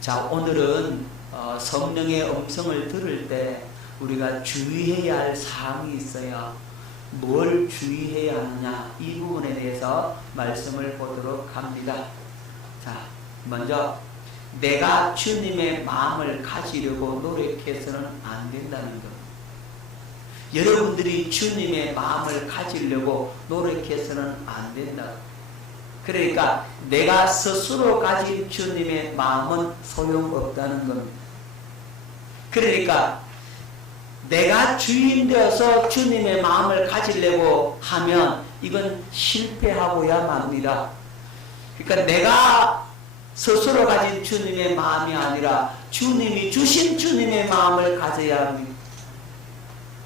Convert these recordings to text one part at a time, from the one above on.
자, 오늘은 성령의 음성을 들을 때 우리가 주의해야 할 사항이 있어요. 뭘 주의해야 하느냐, 이 부분에 대해서 말씀을 보도록 합니다. 자, 먼저 내가 주님의 마음을 가지려고 노력해서는 안 된다는 것. 여러분들이 주님의 마음을 가지려고 노력해서는 안 된다. 그러니까 내가 스스로 가진 주님의 마음은 소용없다는 겁니다. 그러니까 내가 주인 되어서 주님의 마음을 가지려고 하면 이건 실패하고야 맙니다. 그러니까 내가 스스로 가진 주님의 마음이 아니라 주님이 주신 주님의 마음을 가져야 합니다.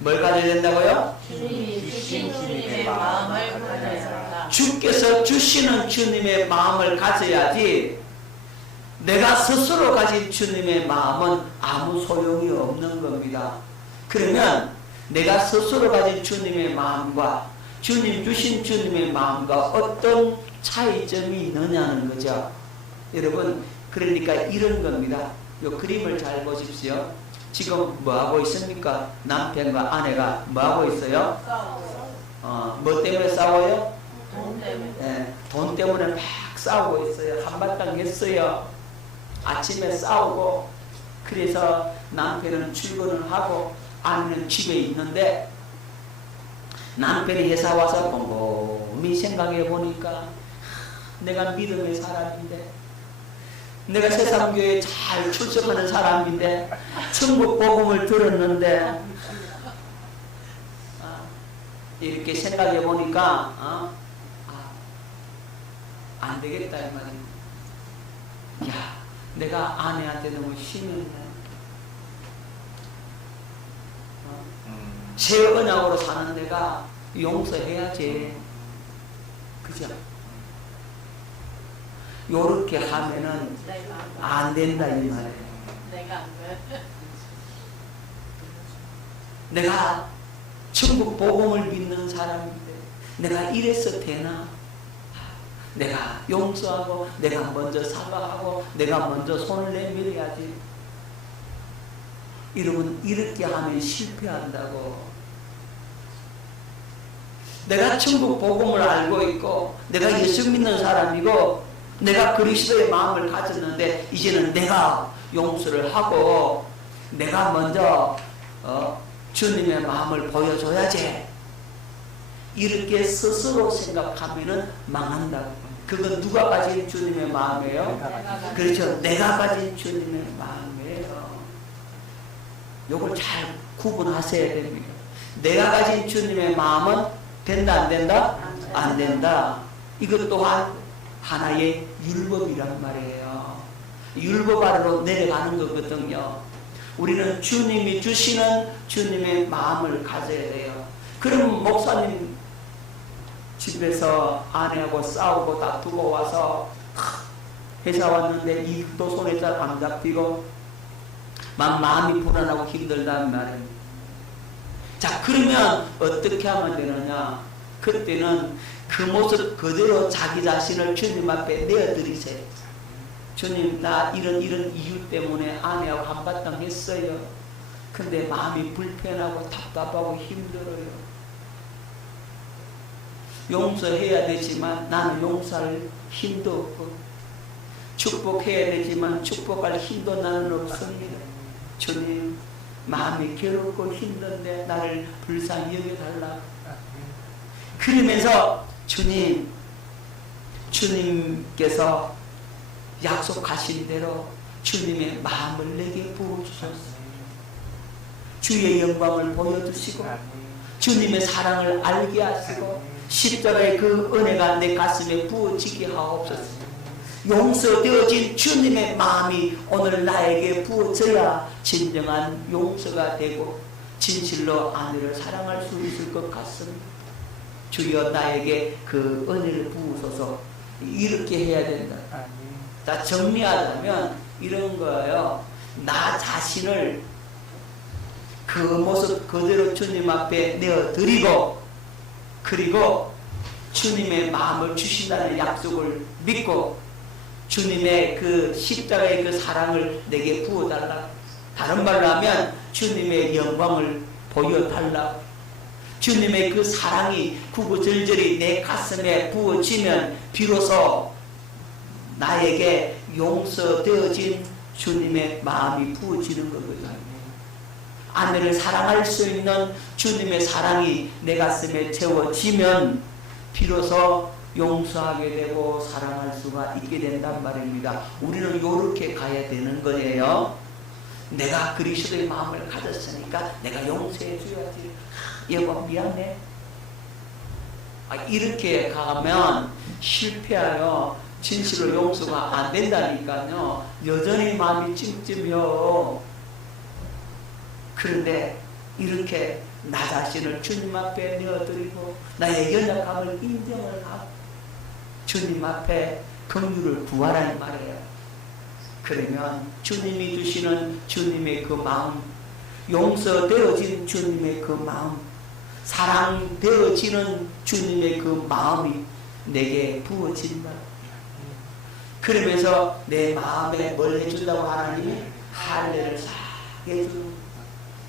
뭘 가져야 된다고요? 주님이 주신 주님의 마음을 가져야 한다. 주께서 주시는 주님의 마음을 가져야지 내가 스스로 가진 주님의 마음은 아무 소용이 없는 겁니다. 그러면 내가 스스로 가진 주님의 마음과 주님 주신 주님의 마음과 어떤 차이점이 있느냐는 거죠. 여러분, 그러니까 이런 겁니다. 이 그림을 잘 보십시오. 지금 뭐하고 있습니까? 남편과 아내가 뭐하고 있어요? 뭐 때문에 싸워요? 돈 때문에. 네, 돈 때문에 막 싸우고 있어요. 한바탕 했어요. 아침에 싸우고, 그래서 남편은 출근을 하고 아내는 집에 있는데, 남편이 회사 와서 곰곰이 생각해 보니까 내가 믿음의 사람인데, 내가 세상교회에 잘 출석하는 사람인데, 천국 복음을 들었는데, 이렇게 생각해 보니까 안 되겠다 이 말이야. 야, 내가 아내한테 너무 심했네. 제 언약으로 사는 내가 용서해야지. 그죠? 요렇게 하면은 안 된다 이 말이에요. 내가 안 돼. 내가 천국 복음을 믿는 사람인데 내가 이래서 되나? 내가 용서하고 내가 먼저 사과하고 내가 먼저 손을 내밀어야지. 여러분, 이렇게 하면 실패한다고. 내가 천국 복음을 알고 있고 내가 예수 믿는 사람이고 내가 그리스도의 마음을 가졌는데 이제는 내가 용서를 하고 내가 먼저 주님의 마음을 보여줘야지. 이렇게 스스로 생각하면은 망한다고. 그건 누가 가진 주님의 마음이에요? 그렇죠. 내가 가진 주님의 마음이에요. 요걸 잘 구분하셔야 됩니다. 내가 가진 주님의 마음은 된다 안 된다? 안 된다. 이것 또한 하나의 율법이란 말이에요. 율법 아래로 내려가는 거거든요. 우리는 주님이 주시는 주님의 마음을 가져야 돼요. 그럼 목사님 집에서 아내하고 싸우고 다투고 와서 회사 왔는데 일도 손에 잘 안 잡히고 막 마음이 불안하고 힘들단 말이에요. 자, 그러면 어떻게 하면 되느냐? 그때는 그 모습 그대로 자기 자신을 주님 앞에 내어드리세요. 주님, 나 이런 이유 때문에 아내하고 한바탕 했어요. 근데 마음이 불편하고 답답하고 힘들어요. 용서해야 되지만 나는 용서할 힘도 없고, 축복해야 되지만 축복할 힘도 나는 없습니다. 주님, 마음이 괴롭고 힘든데 나를 불쌍히 여겨달라. 그러면서 주님께서 약속하신 대로 주님의 마음을 내게 부어주셨어요. 주의 영광을 보여주시고 주님의 사랑을 알게 하시고 십자가의 그 은혜가 내 가슴에 부어지게 하옵소서. 용서되어진 주님의 마음이 오늘 나에게 부어져야 진정한 용서가 되고 진실로 아내를 사랑할 수 있을 것 같습니다. 주여, 나에게 그 은혜를 부으소서. 이렇게 해야 된다. 자, 정리하자면 이런 거예요. 나 자신을 그 모습 그대로 주님 앞에 내어드리고, 그리고 주님의 마음을 주신다는 약속을 믿고 주님의 그 십자가의 그 사랑을 내게 부어달라. 다른 말로 하면 주님의 영광을 보여달라. 주님의 그 사랑이 구구절절히 내 가슴에 부어지면 비로소 나에게 용서되어진 주님의 마음이 부어지는 거거든요. 아내를 사랑할 수 있는 주님의 사랑이 내 가슴에 채워지면 비로소 용서하게 되고 사랑할 수가 있게 된단 말입니다. 우리는 이렇게 가야 되는 거예요. 내가 그리스도의 마음을 가졌으니까 내가 용서해 줘야지. 여보 미안해. 이렇게 가면 실패하여 진실로 용서가 안 된다니까요. 여전히 마음이 찜찜해요. 그런데 이렇게 나 자신을 주님 앞에 내어드리고 나의 연약함을 인정을 하고 주님 앞에 긍휼을 구하라는 말이에요. 그러면 주님이 주시는 주님의 그 마음, 용서되어진 주님의 그 마음, 사랑되어지는 주님의 그 마음이 내게 부어진다. 그러면서 내 마음에 뭘 해준다고 하나님이 할례를 싹 해주는,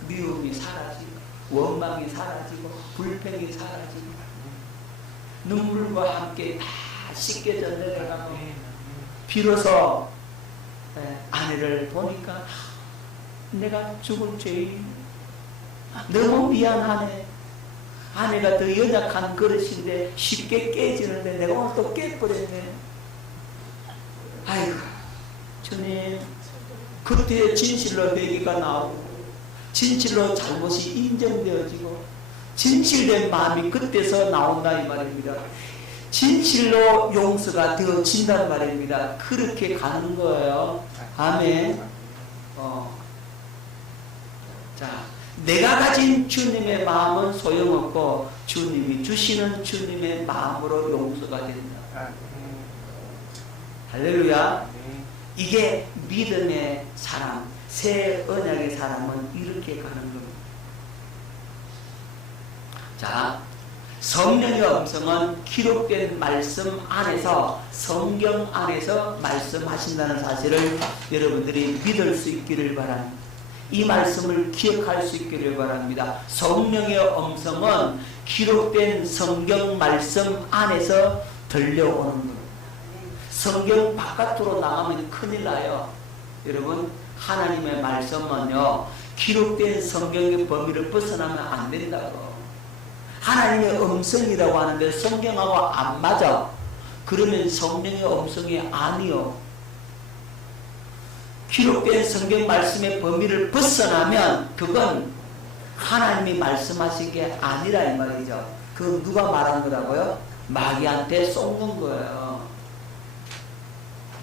미움이 사라지고 원망이 사라지고 불평이 사라지고 눈물과 함께 다 씻겨져 내려가고 비로소 아내를 보니까 내가 죽은 죄인, 너무 미안하네. 아내가 더 연약한 그릇인데 쉽게 깨지는데 내가 오늘 또 깨버렸네. 아이고 주님, 그때 진실로 회개가 나오고 진실로 잘못이 인정되어지고 진실된 마음이 그때서 나온다 이 말입니다. 진실로 용서가 되어진단 말입니다. 그렇게 가는 거예요. 아멘. 자, 내가 가진 주님의 마음은 소용없고 주님이 주시는 주님의 마음으로 용서가 된다. 할렐루야. 이게 믿음의 사람, 새 언약의 사람은 이렇게 가는 겁니다. 자, 성령의 음성은 기록된 말씀 안에서, 성경 안에서 말씀하신다는 사실을 여러분들이 믿을 수 있기를 바랍니다. 이 말씀을 기억할 수 있기를 바랍니다. 성령의 음성은 기록된 성경 말씀 안에서 들려오는 겁니다. 성경 바깥으로 나가면 큰일 나요. 여러분, 하나님의 말씀은요, 기록된 성경의 범위를 벗어나면 안 된다고. 하나님의 음성이라고 하는데 성경하고 안 맞아. 그러면 성령의 음성이 아니요. 기록된 성경 말씀의 범위를 벗어나면 그건 하나님이 말씀하신 게 아니라 이 말이죠. 그 누가 말한 거라고요? 마귀한테 쏟는 거예요.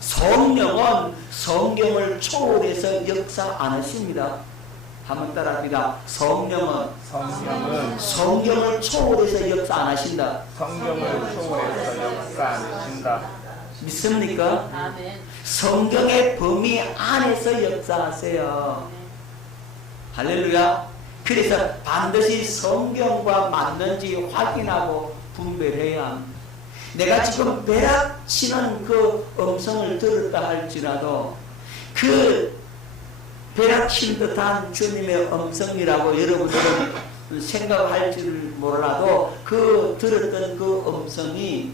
성령은 성경을 초월해서 역사 안 하십니다. 한번 따라합니다. 성령은 성경을 초월해서 역사 안 하신다. 성경을 초월해서 역사 안 하신다. 믿습니까? 아멘. 성경의 범위 안에서 역사하세요. 할렐루야. 그래서 반드시 성경과 맞는지 확인하고 분별해야 합니다. 내가 지금 벼락치는 그 음성을 들었다 할지라도 그 벼락친 듯한 주님의 음성이라고 여러분들은 생각할 줄 몰라도 그 들었던 그 음성이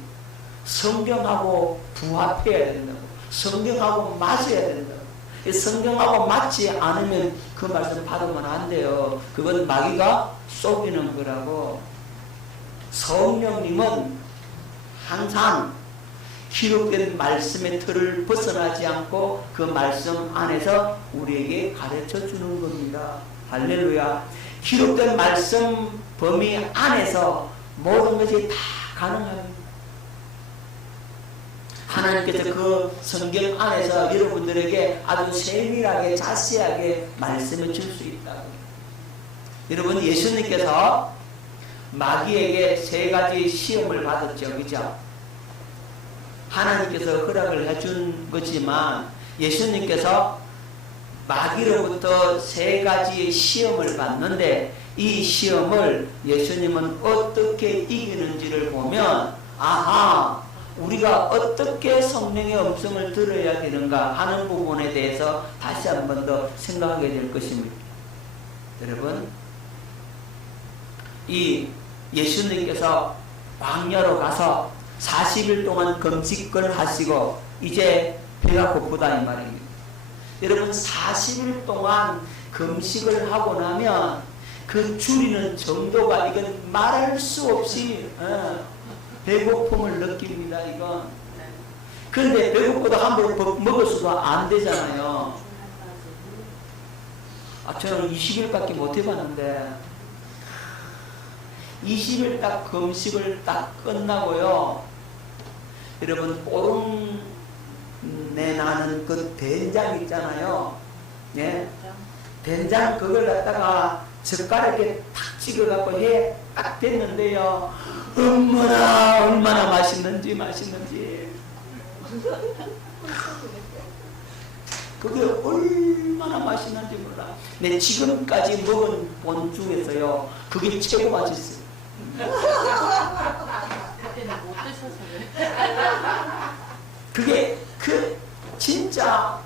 성경하고 부합해야 된다고. 성경하고 맞아야 된다고. 성경하고 맞지 않으면 그 말씀 받으면 안 돼요. 그건 마귀가 속이는 거라고. 성령님은 항상 기록된 말씀의 틀을 벗어나지 않고 그 말씀 안에서 우리에게 가르쳐 주는 겁니다. 할렐루야. 기록된 말씀 범위 안에서 모든 것이 다 가능합니다. 하나님께서 그 성경 안에서 여러분들에게 아주 세밀하게 자세하게 말씀해 줄 수 있다고. 여러분, 예수님께서 마귀에게 3가지 시험을 받았죠. 그죠? 하나님께서 허락을 해준 거지만 예수님께서 마귀로부터 3가지의 시험을 받는데 이 시험을 예수님은 어떻게 이기는지를 보면 아하, 우리가 어떻게 성령의 음성을 들어야 되는가 하는 부분에 대해서 다시 한 번 더 생각하게 될 것입니다. 여러분, 이 예수님께서 광야로 가서 40일 동안 금식을 하시고 이제 배가 고프다 이 말입니다. 여러분, 40일 동안 금식을 하고 나면 그 줄이는 정도가 이건 말할 수 없이 배고픔을 느낍니다. 이건. 그런데 배고프다 함부로 먹어서도 안 되잖아요. 저는 20일밖에 못 해봤는데 20일 딱 금식을 딱 끝나고요. 여러분, 오름내 나는 그 된장 있잖아요. 예? 된장 그걸 갖다가 젓가락에 탁 찍어갖고 해 딱 됐는데요. 얼마나 맛있는지. 그게 얼마나 맛있는지 몰라. 내 지금까지 먹은 본 중에서요, 그게 최고 맛있어요. 그때는 못 드셔서 그게 진짜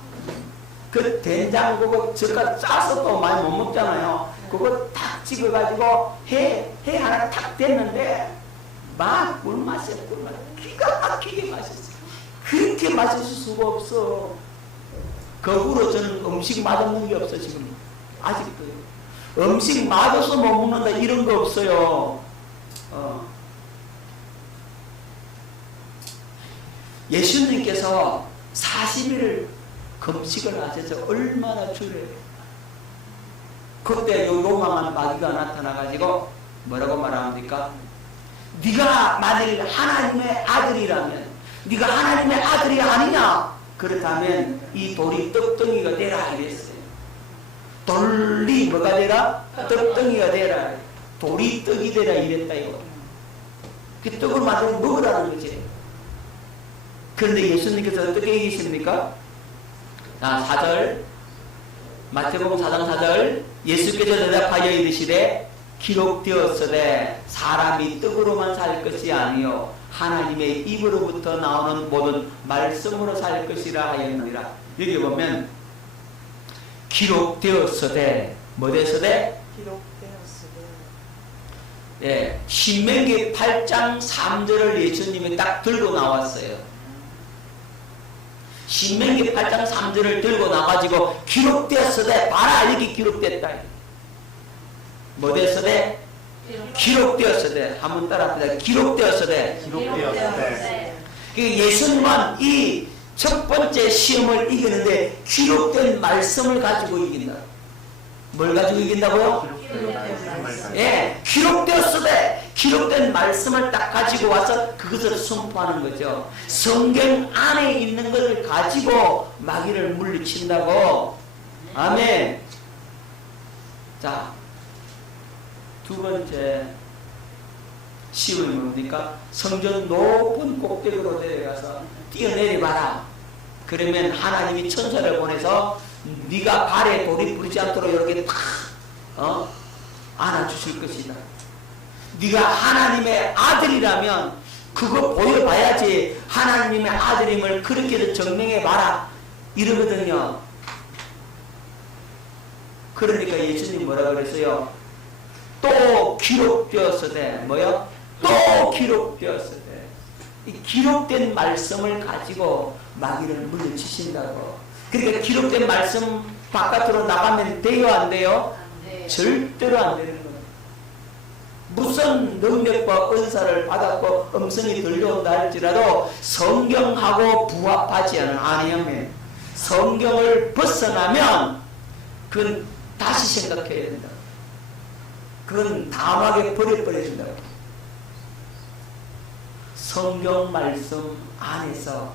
그 된장 그거 젓가락 짜서 또 많이 못 먹잖아요. 그거 탁 찍어가지고 해 하나 탁 됐는데 막 꿀맛이야. 기가 막히게 맛있어. 그렇게 맛있을 수가 없어. 거꾸로 저는 음식 맛없는 게 없어. 지금 아직도 음식 맛없어 못 먹는다 이런 거 없어요. 예수님께서 40일 금식을 하셔서 얼마나 주래요. 그때 요망한 마귀가 나타나가지고 뭐라고 말합니까? 네가 만일 하나님의 아들이라면, 네가 하나님의 아들이 아니냐? 그렇다면 이 돌이 떡덩이가 되라 이랬어요. 돌이 뭐가 되라? 떡덩이가 되라. 돌이 떡이 되라 이랬다 이거. 그 떡을 만들어 먹으라는 거지. 그런데 예수님께서 어떻게 얘기하십니까? 4절 마태복음 4장 4절 예수께서 대답하여 이르시되 기록되었으되 사람이 떡으로만 살 것이 아니요 하나님의 입으로부터 나오는 모든 말씀으로 살 것이라 하였느니라. 여기 보면 기록되었으되 뭐 되었으되? 예, 신명기 8장 3절을 예수님이 딱 들고 나왔어요. 신명기 8장 3절을 들고 나가지고 기록되었으되 봐라 여기 기록됐다. 뭐 됐으되? 기록되었으되. 한번 따라합니다. 기록되었으되. 예수님은 이 첫 번째 시험을 이기는데 기록된 말씀을 가지고 이긴다. 뭘 가지고 이긴다고요? 예, 기록되었으되 기록된 말씀을 딱 가지고 와서 그것을 선포하는 거죠. 성경 안에 있는 것을 가지고 마귀를 물리친다고. 아멘. 자, 두 번째 시험이 뭡니까? 성전 높은 꼭대기로 내려가서 뛰어내려봐라. 그러면 하나님이 천사를 보내서 네가 발에 돌이 부르지 않도록 이렇게 탁 안아주실 것이다. 네가 하나님의 아들이라면 그거 보여봐야지 하나님의 아들임을 그렇게도 증명해봐라 이러거든요. 그러니까 예수님 뭐라 그랬어요? 또 기록되었으되 뭐요? 또 기록되었으되. 이 기록된 말씀을 가지고 마귀를 물리치신다고. 그러니까 기록된 말씀 바깥으로 나가면 돼요, 안 돼요? 절대로 안 되는 거예요. 무슨 능력과 은사를 받았고 음성이 들려온다 할지라도 성경하고 부합하지 않으면 성경을 벗어나면 그건 다시 생각해야 된다. 그건 담하게 버려버려야 된다고. 성경 말씀 안에서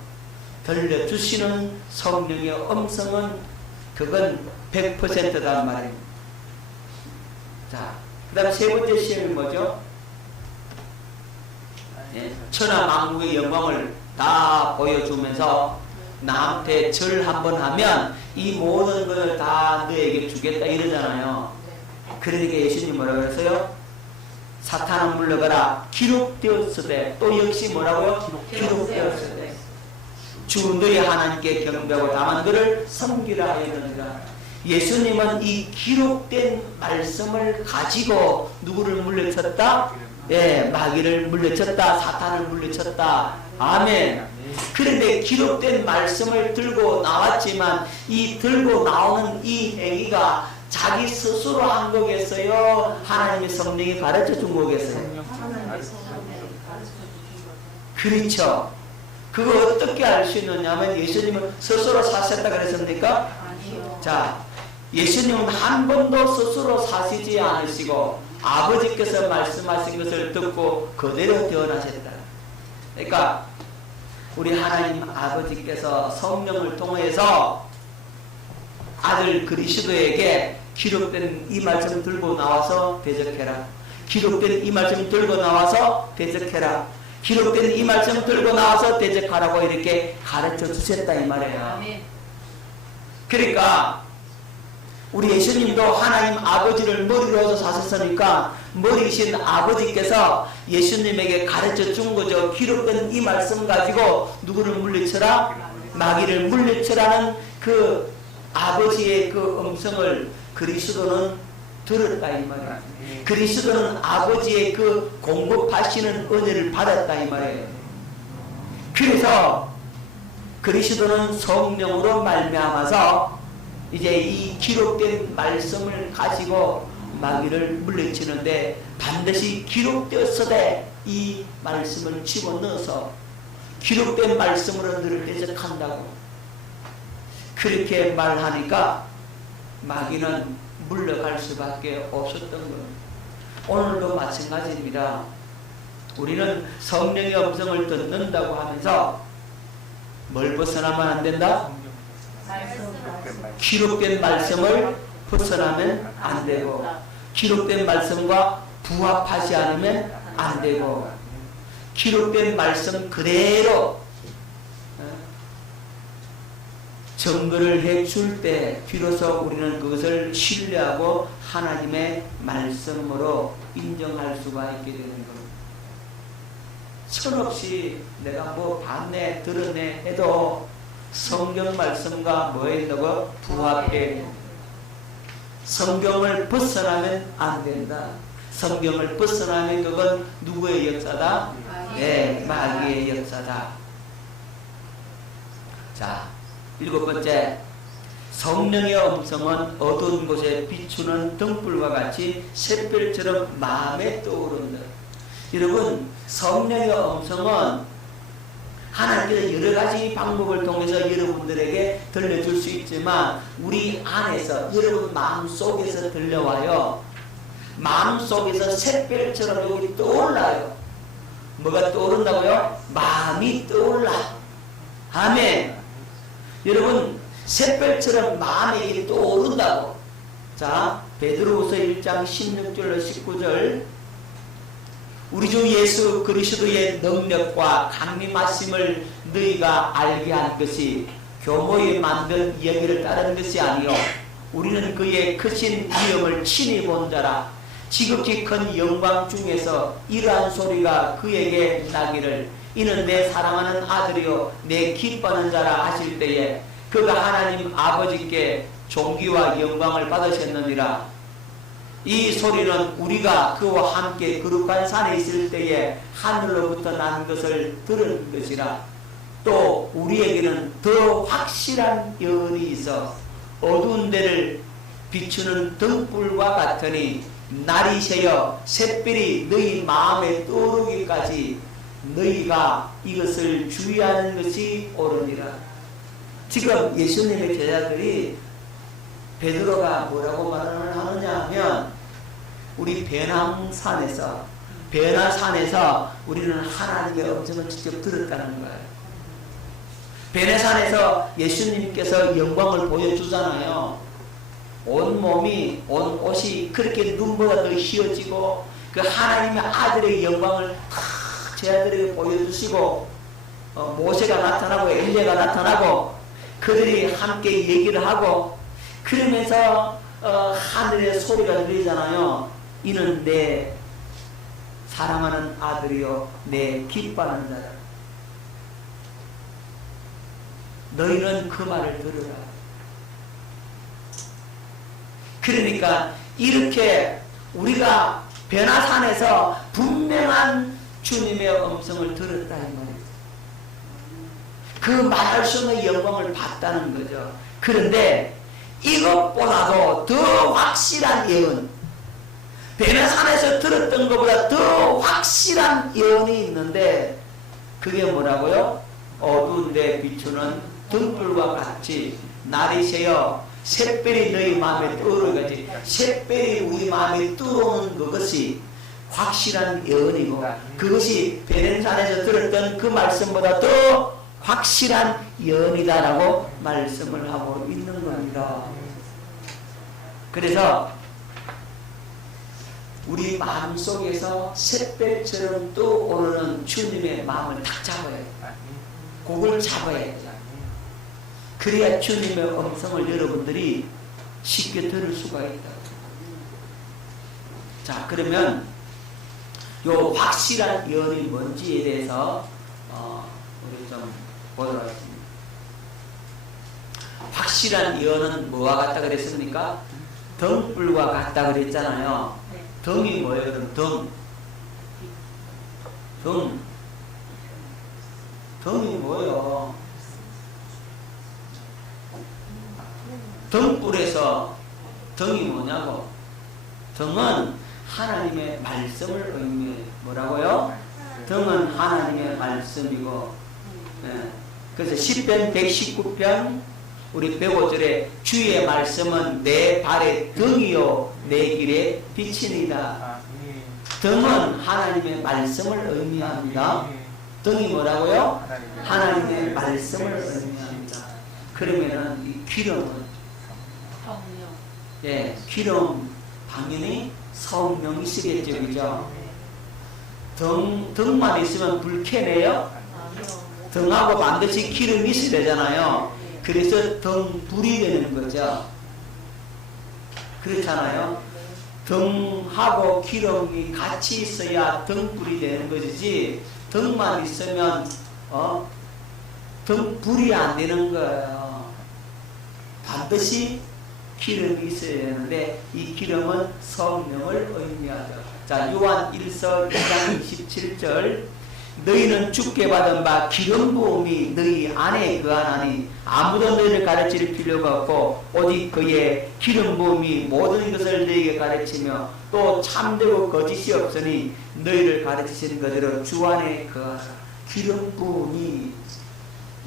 들려주시는 성령의 음성은 그건 100%단 말입니다. 자, 그 다음 세 번째 시험이 뭐죠? 천하 만국의 영광을 다 보여주면서 나한테 절 한번 하면 이 모든 것을 다 너에게 주겠다 이러잖아요. 그러니까 예수님 뭐라고 그랬어요? 사탄은 물러가라 기록되었으되 또 역시 뭐라고요? 기록되었으되 주 너희 하나님께 경배하고 다만 그를 섬기라 하였느니라. 예수님은 이 기록된 말씀을 가지고 누구를 물리쳤다? 예, 마귀를 물리쳤다. 사탄을 물리쳤다. 아멘. 그런데 기록된 말씀을 들고 나왔지만 이 들고 나오는 이 행위가 자기 스스로 한 거겠어요? 하나님의 성령이 가르쳐 준 거겠어요? 그렇죠. 그거 어떻게 알 수 있느냐면 예수님은 스스로 사셨다 그랬습니까? 자, 예수님은 한 번도 스스로 사시지 않으시고 아버지께서 말씀하신 것을 듣고 그대로 태어나셨다. 그러니까 우리 하나님 아버지께서 성령을 통해서 아들 그리스도에게 기록된 이 말씀 들고 나와서 대적해라. 기록된 이 말씀 들고 나와서 대적해라. 기록된 이 말씀 들고 나와서 대적하라고 이렇게 가르쳐 주셨다 이 말이에요. 그러니까 우리 예수님도 하나님 아버지를 머리로 사셨으니까 머리신 아버지께서 예수님에게 가르쳐 준 거죠. 기록된 이 말씀 가지고 누구를 물리쳐라? 마귀를 물리쳐라는 그 아버지의 그 음성을 그리스도는 들었다 이 말이에요. 그리스도는 아버지의 그 공급하시는 은혜를 받았다 이 말이에요. 그래서 그리스도는 성령으로 말미암아서 이제 이 기록된 말씀을 가지고 마귀를 물리치는데 반드시 기록되었으되 이 말씀을 집어넣어서 기록된 말씀으로 너를 대적한다고 그렇게 말하니까 마귀는 물러갈 수밖에 없었던 겁니다. 오늘도 마찬가지입니다. 우리는 성령의 음성을 듣는다고 하면서 뭘 벗어나면 안 된다? 기록된 말씀을 벗어나면 안 되고 기록된 말씀과 부합하지 않으면 안 되고 기록된 말씀 그대로 증거를 해줄 때 비로소 우리는 그것을 신뢰하고 하나님의 말씀으로 인정할 수가 있게 되는 겁니다. 철없이 내가 뭐 봤네 들었네 해도 성경 말씀과 뭐에 있다고 부합해. 성경을 벗어나면 안 된다. 성경을 벗어나면 그건 누구의 역사다? 네, 마귀의 역사다. 자, 7번째, 성령의 음성은 어두운 곳에 비추는 등불과 같이 샛별처럼 마음에 떠오른다. 여러분, 성령의 음성은 하나님께서 여러 가지 방법을 통해서 여러분들에게 들려줄 수 있지만 우리 안에서 여러분 마음속에서 들려와요. 마음속에서 샛별처럼 여기 떠올라요. 뭐가 떠오른다고요? 마음이 떠올라. 아멘. 여러분 샛별처럼 마음이 떠오른다고. 자, 베드로후서 1장 16절로 19절 우리 주 예수 그리스도의 능력과 강림하심을 너희가 알게 한 것이 교모에 만든 이야기를 따르는 것이 아니요 우리는 그의 크신 위엄을 친히 본 자라. 지극히 큰 영광 중에서 이러한 소리가 그에게 나기를 이는 내 사랑하는 아들이요 내 기뻐하는 자라 하실 때에 그가 하나님 아버지께 존귀와 영광을 받으셨느니라. 이 소리는 우리가 그와 함께 거룩한 산에 있을 때에 하늘로부터 난 것을 들은 것이라. 또 우리에게는 더 확실한 여언이 있어 어두운 데를 비추는 등불과 같으니 날이 새어 샛별이 너희 마음에 떠오르기까지 너희가 이것을 주의하는 것이 옳으니라. 지금 예수님의 제자들이 베드로가 뭐라고 말을 하느냐 하면 우리 베나산에서 우리는 하나님의 음성을 직접 들었다는 거예요. 베네산에서 예수님께서 영광을 보여주잖아요. 온 몸이 온 옷이 그렇게 눈보다 더 휘어지고 그 하나님의 아들의 영광을 제자들에게 보여주시고 모세가 나타나고 엘리야가 나타나고 그들이 함께 얘기를 하고 그러면서 하늘의 소리가 들리잖아요. 이는 내 사랑하는 아들이요 내 기뻐하는 자라. 너희는 그 말을 들으라. 그러니까 이렇게 우리가 변화산에서 분명한 주님의 음성을 들었다 이 말이에요. 그 말할 수 없는 영광을 봤다는 거죠. 그런데 이것보다도 더 확실한 예언, 변화산에서 들었던 것보다 더 확실한 예언이 있는데 그게 뭐라고요? 어두운 데 비추는 등불과 같이 날이 새어 샛별이 너희 마음에 떠오르겠지. 샛별이 우리 마음에 떠오르는 그것이 확실한 예언이고 그것이 베렌산에서 들었던 그 말씀보다 더 확실한 예언이다라고 말씀을 하고 있는 겁니다. 그래서 우리 마음속에서 샛별처럼 떠오르는 주님의 마음을 딱 잡아야 돼요. 그걸 잡아야 돼요. 그래야 주님의 음성을 여러분들이 쉽게 들을 수가 있다. 자, 그러면 요 확실한 예언이 뭔지에 대해서 우리 좀 보도록 하겠습니다. 확실한 예언은 뭐와 같다 그랬습니까? 등불과 같다 그랬잖아요. 등이 뭐예요? 그럼 등이 뭐예요? 등불에서 등이 뭐냐고? 등은 하나님의 말씀을 의미해요. 뭐라고요? 등은 하나님의 말씀이고, 그래서 시편 119편 우리 105절에 주의 말씀은 내 발의 등이요 내 길의 빛이니이다. 등은 하나님의 말씀을 의미합니다. 등이 뭐라고요? 하나님의 말씀을 의미합니다. 그러면은 이 기름은 기름 당연히 성령이시겠죠, 그죠? 등만 있으면 불 켜내요? 등하고 반드시 기름이 있어야 되잖아요. 그래서 등불이 되는 거죠. 그렇잖아요. 등하고 기름이 같이 있어야 등불이 되는 것이지 등만 있으면 등불이 안 되는 거예요. 반드시 기름이 있어야 되는데 이 기름은 성령을 의미하죠. 자, 요한 1서 2장 27절 너희는 주께 받은 바 기름 부음이 너희 안에 거하나니 아무도 너희를 가르칠 필요가 없고 오직 그의 기름 부음이 모든 것을 너희에게 가르치며 또 참되고 거짓이 없으니 너희를 가르치시는 그대로 주 안에 거하라. 기름 부음이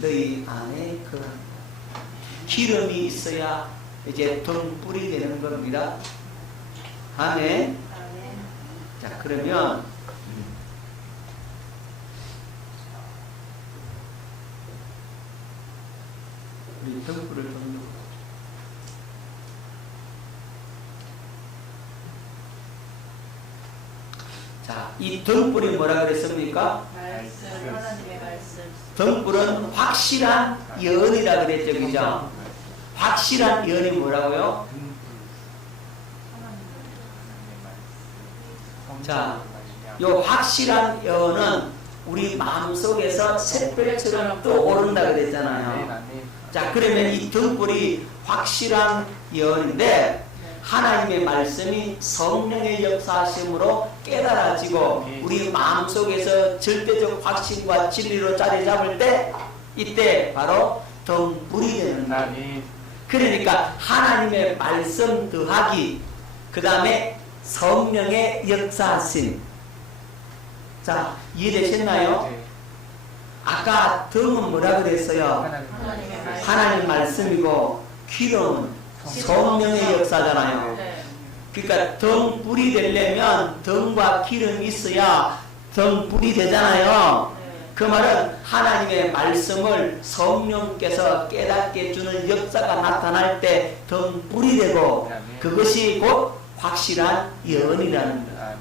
너희 안에 거하라. 기름이 있어야 이제 등불이 되는 겁니다. 아멘. 자, 그러면 우리 등불을 좀 자, 이 등불이 뭐라 그랬습니까? 하나님의 말씀. 등불은 확실한 예언이라 그랬죠, 그죠? 확실한 예언이 뭐라고요? 자, 요 확실한 예언은 우리 마음속에서 샛별처럼 떠오른다 그랬잖아요. 자, 그러면 이 등불이 확실한 예언인데 하나님의 말씀이 성령의 역사하심으로 깨달아지고 우리 마음속에서 절대적 확신과 진리로 자리 잡을 때 이때 바로 등불이 되는 거예요. 그러니까 하나님의 말씀 더하기 그 다음에 성령의 역사하심. 자, 이해되셨나요? 아까 등은 뭐라 그랬어요? 하나님 말씀이고 기름은 성령의 역사잖아요. 그러니까 등불이 되려면 등과 기름이 있어야 등불이 되잖아요. 그 말은 하나님의 말씀을 성령께서 깨닫게 해주는 역사가 나타날 때 등불이 되고 그것이 곧 확실한 예언이라는 거예요.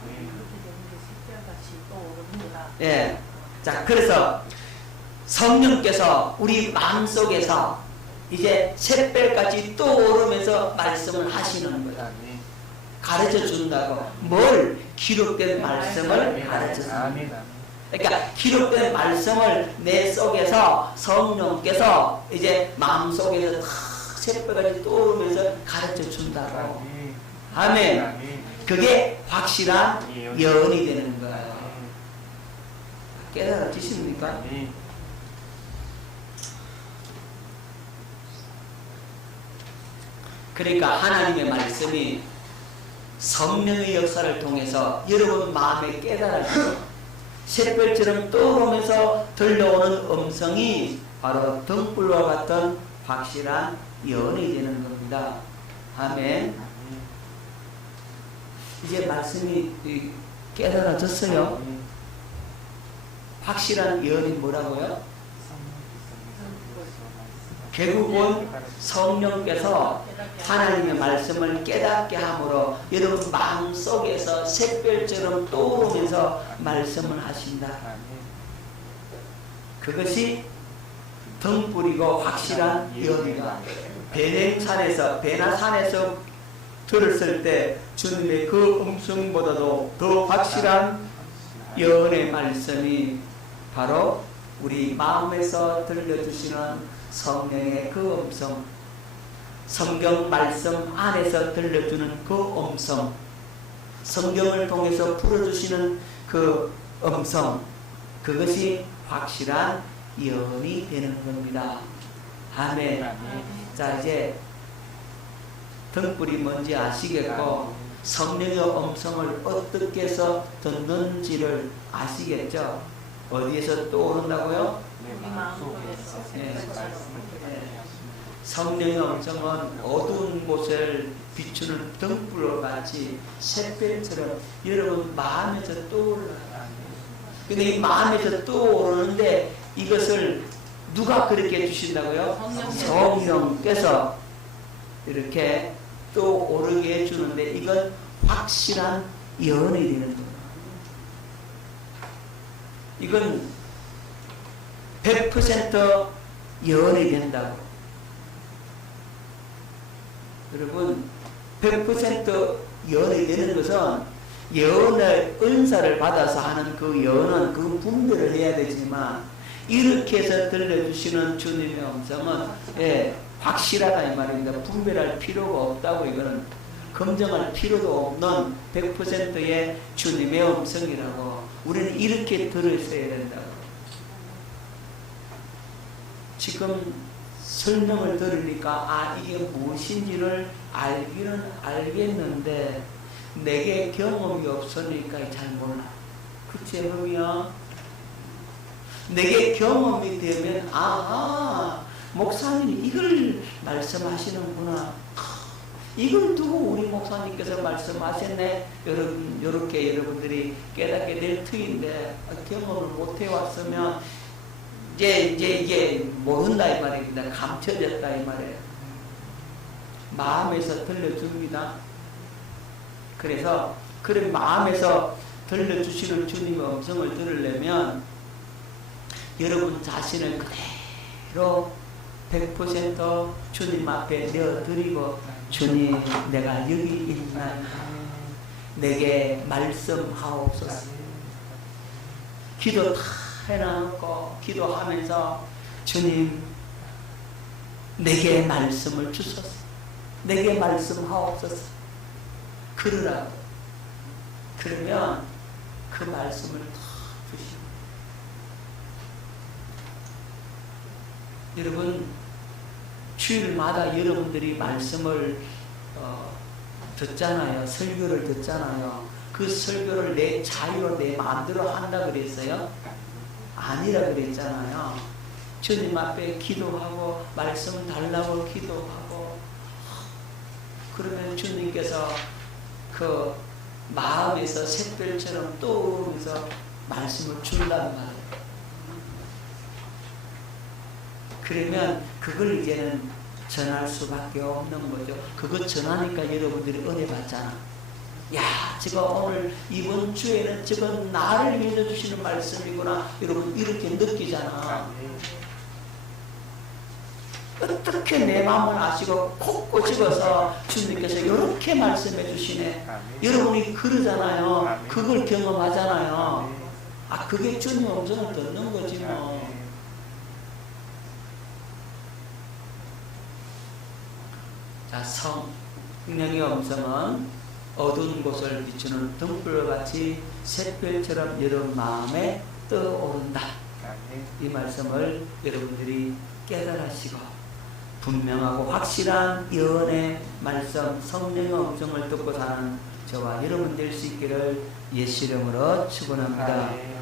예. 자, 그래서 성령께서 우리 마음속에서 이제 샛별까지 떠오르면서 말씀을 하시는 거예요. 가르쳐 준다고. 뭘? 기록된 말씀을 가르쳤습니다. 아멘. 그러니까 기록된 말씀을 내 속에서 성령께서 이제 마음속에서 다 새벽까지 떠오르면서 가르쳐 준다고. 아멘. 그게 확실한 예언이 되는 거예요. 깨달아지십니까? 그러니까 하나님의 말씀이 성령의 역사를 통해서 여러분 마음에 깨달아지고 샛별처럼 떠오르면서 들려오는 음성이 바로 등불과 같은 확실한 예언이 되는 겁니다. 아멘. 이제 말씀이 깨달아졌어요. 확실한 예언이 뭐라고요? 결국은 성령께서 하나님의 말씀을 깨닫게 함으로 여러분 마음속에서 샛별처럼 떠오르면서 말씀을 하신다. 그것이 등불이고 확실한 예언이다. 베나산에서 들었을 때 주님의 그 음성보다도 더 확실한 예언의 말씀이 바로 우리 마음에서 들려주시는 성령의 그 음성, 성경 말씀 안에서 들려주는 그 음성, 성경을 통해서 풀어주시는 그 음성, 그것이 확실한 예언이 되는 겁니다. 아멘. 자, 이제 등불이 뭔지 아시겠고 성령의 음성을 어떻게 해서 듣는지를 아시겠죠? 어디에서 떠오른다고요? 네. 성령의 음성은 어두운 곳을 비추는 등불과 같이 샛별처럼 여러분 마음에서 떠올라요. 근데 이 마음에서 떠오르는데 이것을 누가 그렇게 해주신다고요? 성령께서 이렇게 떠오르게 해주는데 이건 확실한 예언이 되는 거예요. 이건 100% 예언이 된다고. 여러분 100% 예언이 되는 것은 예언의 은사를 받아서 하는 그 예언은 그 분별을 해야 되지만 이렇게 해서 들려주시는 주님의 음성은 확실하다 이 말입니다. 분별할 필요가 없다고. 이거는 검증할 필요도 없는 100%의 주님의 음성이라고. 우리는 이렇게 들었어야 된다고. 지금 설명을 들으니까 이게 무엇인지를 알기는 알겠는데 내게 경험이 없으니까 잘 몰라. 그치 형이야? 내게 경험이 되면 목사님 이걸 말씀하시는구나. 이걸 두고 우리 목사님께서 말씀하셨네. 여러분, 이렇게 여러분들이 깨닫게 될 터인데 경험을 못 해왔으면 이제 모른다 이 말입니다. 감춰졌다 이 말이에요. 마음에서 들려줍니다. 그래서 그런 마음에서 들려주시는 주님의 음성을 들으려면 여러분 자신을 그대로 100% 주님 앞에 내어드리고 주님 내가 여기 있나이다. 내게 말씀하옵소서. 기도 다 해놓고 기도하면서 주님 내게 말씀을 주소서. 내게 말씀하옵소서. 그러라고. 그러면 그 말씀을 다 주시고. 여러분 주일마다 여러분들이 말씀을 듣잖아요. 설교를 듣잖아요. 그 설교를 내 자유로 내 마음대로 한다 그랬어요? 아니라 그랬잖아요. 주님 앞에 기도하고 말씀 달라고 기도하고 그러면 주님께서 그 마음에서 샛별처럼 떠오르면서 말씀을 준단 말이에요. 그러면 그걸 이제는 전할 수밖에 없는 거죠. 그거 전하니까 여러분들이 은혜 받잖아. 야, 제가 오늘 이번 주에는 저건 나를 위해서 주시는 말씀이구나. 여러분 이렇게 느끼잖아. 어떻게 내 마음을 아시고 콕 꼬집어서 주님께서 이렇게 말씀해 주시네. 여러분이 그러잖아요. 그걸 경험하잖아요. 아, 그게 주님 음성을 듣는 거지 뭐. 자, 성령의 음성은 어두운 곳을 비추는 등불같이 샛별처럼 여러분 마음에 떠오른다. 이 말씀을 여러분들이 깨달으시고 분명하고 확실한 예언의 말씀, 성령의 음성을 듣고 사는 저와 여러분 될 수 있기를 예수 이름으로 축원합니다.